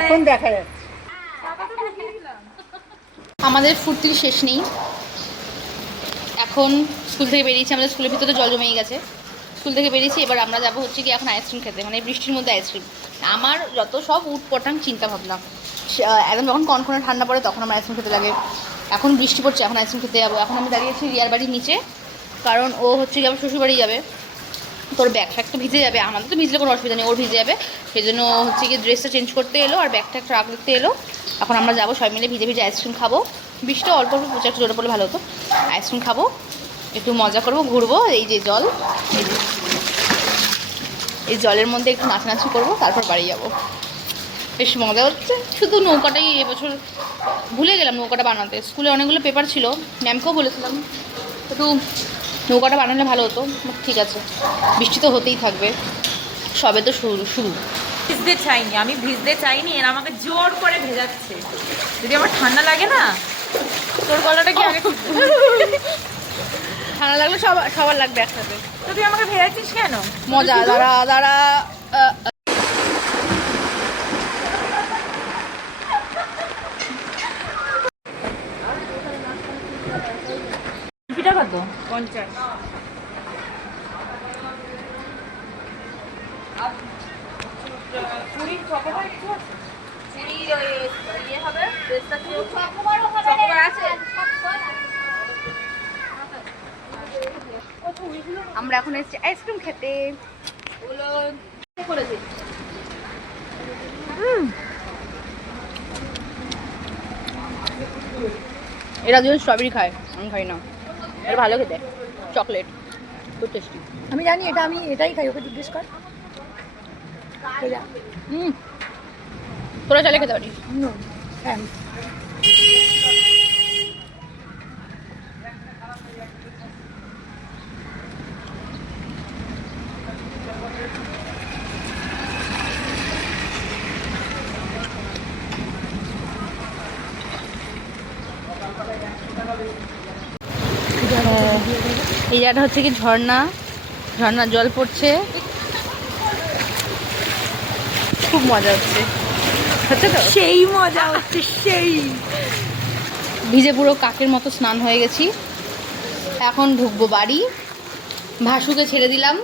এখন দেখা যাচ্ছে আমাদের ফুর্তির শেষ নেই। এখন স্কুল থেকে বেরিয়েছি, আমাদের স্কুলের ভিতরে জল জমেই গেছে। স্কুল থেকে বেরিয়েছি, এবার আমরা যাবো হচ্ছে কি এখন আইসক্রিম খেতে, মানে বৃষ্টির মধ্যে আইসক্রিম। আমার যত সব উটপটাং চিন্তা ভাবনা, একদম যখন কনকনে ঠান্ডা পড়ে তখন আমার আইসক্রিম খেতে লাগে। এখন বৃষ্টি পড়ছে, এখন আইসক্রিম খেতে যাবো। এখন আমি দাঁড়িয়েছি রিয়ার বাড়ির নিচে, কারণ ও হচ্ছে কি আমার শ্বশুরবাড়ি যাবে। তোর ব্যাগ ফ্যাগ তো ভিজে যাবে, আমাদের তো ভিজলে কোনো অসুবিধা নেই, ওর ভিজে যাবে। সেই জন্য হচ্ছে কি ড্রেসটা চেঞ্জ করতে এলো আর ব্যাগটা একটা রাখতে এলো। এখন আমরা যাবো সবাই মিলে, ভিজে ভিজে আইসক্রিম খাবো। বৃষ্টিটা অল্প অল্প প্রচুর একটু জোরে পড়লে ভালো হতো। আইসক্রিম খাবো, একটু মজা করবো, ঘুরবো। এই যে জল, এই জলের মধ্যে একটু নাচানাচি করবো, তারপর বাড়ি যাবো। বেশ মজা হচ্ছে। শুধু নৌকাটাই এবছর ভুলে গেলাম নৌকাটা বানাতে। স্কুলে অনেকগুলো পেপার ছিল, ম্যামকেও বলেছিলাম একটু নৌকাটা বানালে ভালো হতো। ঠিক আছে, বৃষ্টি তো হতেই থাকবে, সবে তো শুরু শুরু। ভিজতে চাইনি, আমি ভিজতে চাইনি, এরা আমাকে জোর করে ভেজাচ্ছে। যদি আমার ঠান্ডা লাগে না, তোর গলাটা কি আগে ঠান্ডা লাগলে সবার লাগবে একসাথে। তো তুই আমাকে ভেজাচ্ছিস কেন? মজা, দাঁড়া দাঁড়া। পিঠা কত? 50। পুরীর চকোবার একটু আছে? পুরীর ওই ইয়ে হবে, চকোবার আছে। আমরা এখন এসেছি আইসক্রিম খেতে। এরা দুজন স্ট্রবেরি খায়, আমি খাই না। এটা ভালো খেতে, চকলেট খুব টেস্টি। আমি জানি এটা, আমি এটাই খাই, ওকে জিজ্ঞেস কর। তোরা চালে খেতে পারিস। হ্যাঁ এই জায়গাটা হচ্ছে কি ঝর্ণা, ঝর্ণার জল পড়ছে, খুব মজা হচ্ছে। হচ্ছে তো সেই মজা হচ্ছে, সেই ভিজে পুরো কাকের মতো স্নান হয়ে গেছি। এখন ঢুকবো বাড়ি, ভাসুকে ছেড়ে দিলাম।